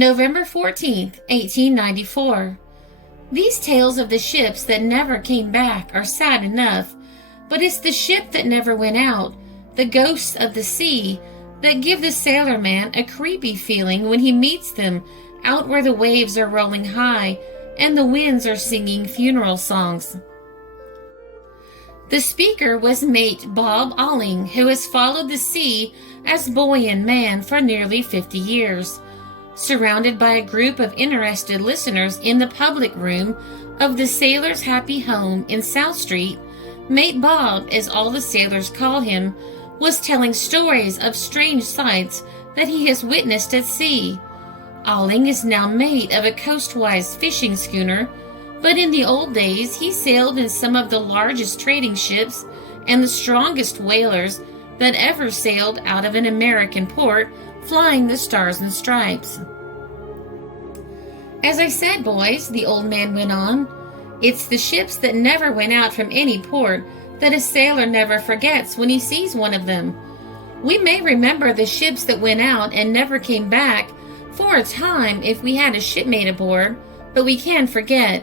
November 14th, 1894. These tales of the ships that never came back are sad enough, but it's the ship that never went out, the ghosts of the sea, that give the sailor man a creepy feeling when he meets them out where the waves are rolling high and the winds are singing funeral songs. The speaker was mate Bob Alling, who has followed the sea as boy and man for nearly 50 years. Surrounded by a group of interested listeners in the public room of the Sailor's Happy Home in South Street, Mate Bob, as all the sailors call him, was telling stories of strange sights that he has witnessed at sea. Alling is now mate of a coastwise fishing schooner, but in the old days he sailed in some of the largest trading ships and the strongest whalers that ever sailed out of an American port, flying the Stars and Stripes. As I said, boys, the old man went on, it's the ships that never went out from any port that a sailor never forgets when he sees one of them. We may remember the ships that went out and never came back for a time if we had a shipmate aboard, but we can forget.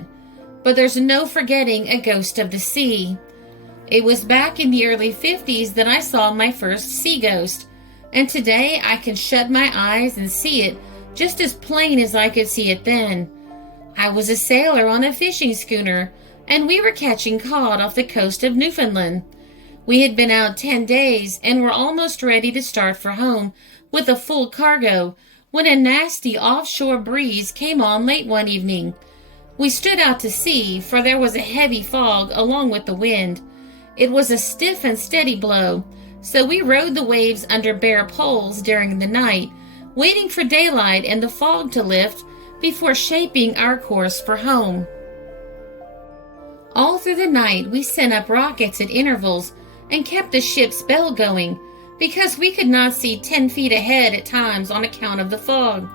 But there's no forgetting a ghost of the sea. It was back in the early 50s that I saw my first sea ghost, and today I can shut my eyes and see it just as plain as I could see it then. I was a sailor on a fishing schooner, and we were catching cod off the coast of Newfoundland. We had been out 10 days and were almost ready to start for home with a full cargo when a nasty offshore breeze came on late one evening. We stood out to sea, for there was a heavy fog along with the wind. It was a stiff and steady blow, so we rode the waves under bare poles during the night, waiting for daylight and the fog to lift before shaping our course for home. All through the night we sent up rockets at intervals and kept the ship's bell going, because we could not see 10 feet ahead at times on account of the fog.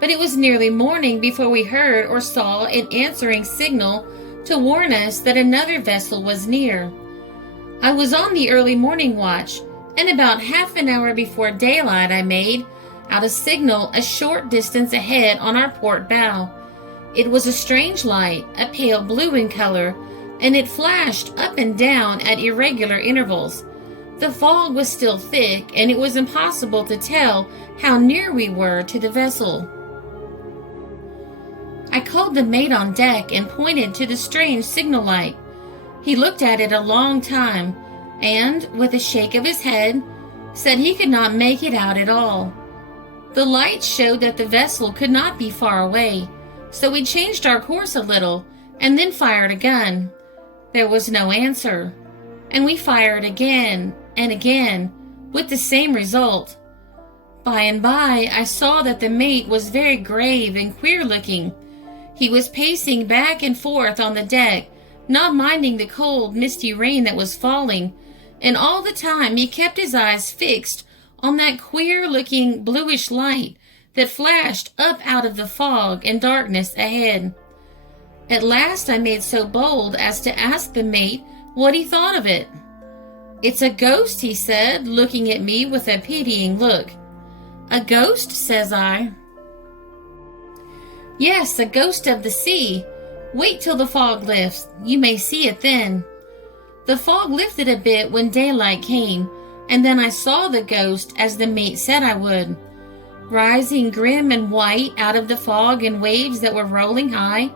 But it was nearly morning before we heard or saw an answering signal to warn us that another vessel was near. I was on the early morning watch, and about half an hour before daylight I made out a signal a short distance ahead on our port bow. It was a strange light, a pale blue in color, and it flashed up and down at irregular intervals. The fog was still thick, and it was impossible to tell how near we were to the vessel. I called the mate on deck and pointed to the strange signal light. He looked at it a long time, and, with a shake of his head, said he could not make it out at all. The light showed that the vessel could not be far away, so we changed our course a little, and then fired a gun. There was no answer, and we fired again and again, with the same result. By and by, I saw that the mate was very grave and queer-looking. He was pacing back and forth on the deck, not minding the cold, misty rain that was falling, and all the time he kept his eyes fixed on that queer-looking bluish light that flashed up out of the fog and darkness ahead. At last I made so bold as to ask the mate what he thought of it. "It's a ghost," he said, looking at me with a pitying look. "A ghost?" says I. "Yes, a ghost of the sea. Wait till the fog lifts. You may see it then." The fog lifted a bit when daylight came, and then I saw the ghost as the mate said I would. Rising grim and white out of the fog and waves that were rolling high,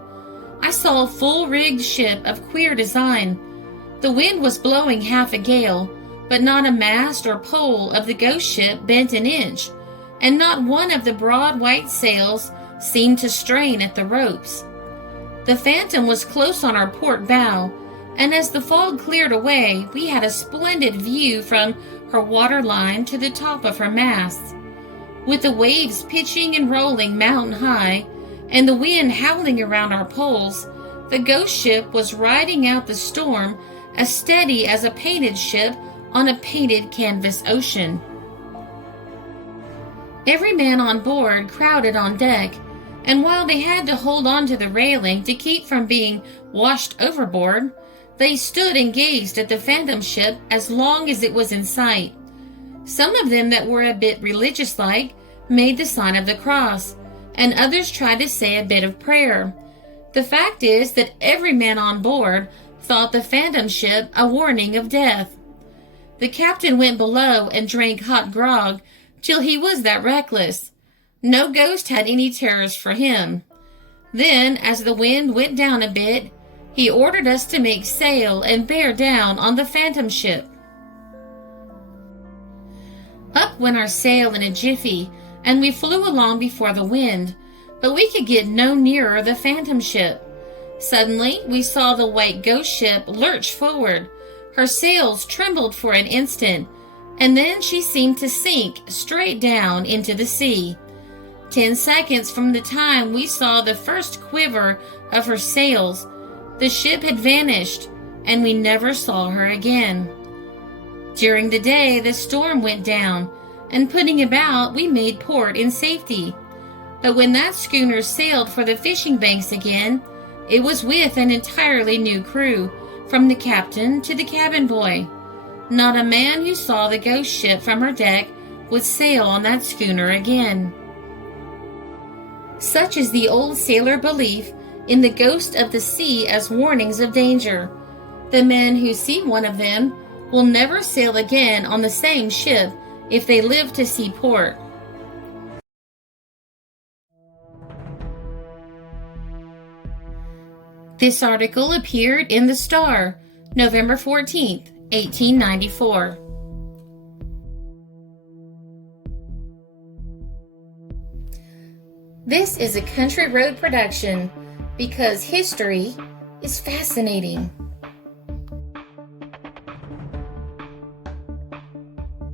I saw a full-rigged ship of queer design. The wind was blowing half a gale, but not a mast or pole of the ghost ship bent an inch, and not one of the broad white sails seemed to strain at the ropes. The Phantom was close on our port bow, and as the fog cleared away, we had a splendid view from her waterline to the top of her masts. With the waves pitching and rolling mountain high, and the wind howling around our poles, the ghost ship was riding out the storm as steady as a painted ship on a painted canvas ocean. Every man on board crowded on deck, and while they had to hold on to the railing to keep from being washed overboard, they stood and gazed at the Phantom ship as long as it was in sight. Some of them that were a bit religious-like made the sign of the cross, and others tried to say a bit of prayer. The fact is that every man on board thought the Phantom Ship a warning of death. The captain went below and drank hot grog till he was that reckless. No ghost had any terrors for him. Then, as the wind went down a bit, he ordered us to make sail and bear down on the Phantom Ship. Up went our sail in a jiffy, and we flew along before the wind, but we could get no nearer the Phantom Ship. Suddenly, we saw the white ghost ship lurch forward. Her sails trembled for an instant, and then she seemed to sink straight down into the sea. 10 seconds from the time we saw the first quiver of her sails, the ship had vanished, and we never saw her again. During the day, the storm went down, and putting about, we made port in safety. But when that schooner sailed for the fishing banks again, it was with an entirely new crew, from the captain to the cabin boy. Not a man who saw the ghost ship from her deck would sail on that schooner again. Such is the old sailor belief in the ghost of the sea as warnings of danger. The men who see one of them will never sail again on the same ship if they live to see port. This article appeared in The Star, November 14th, 1894. This is a Country Road production because history is fascinating.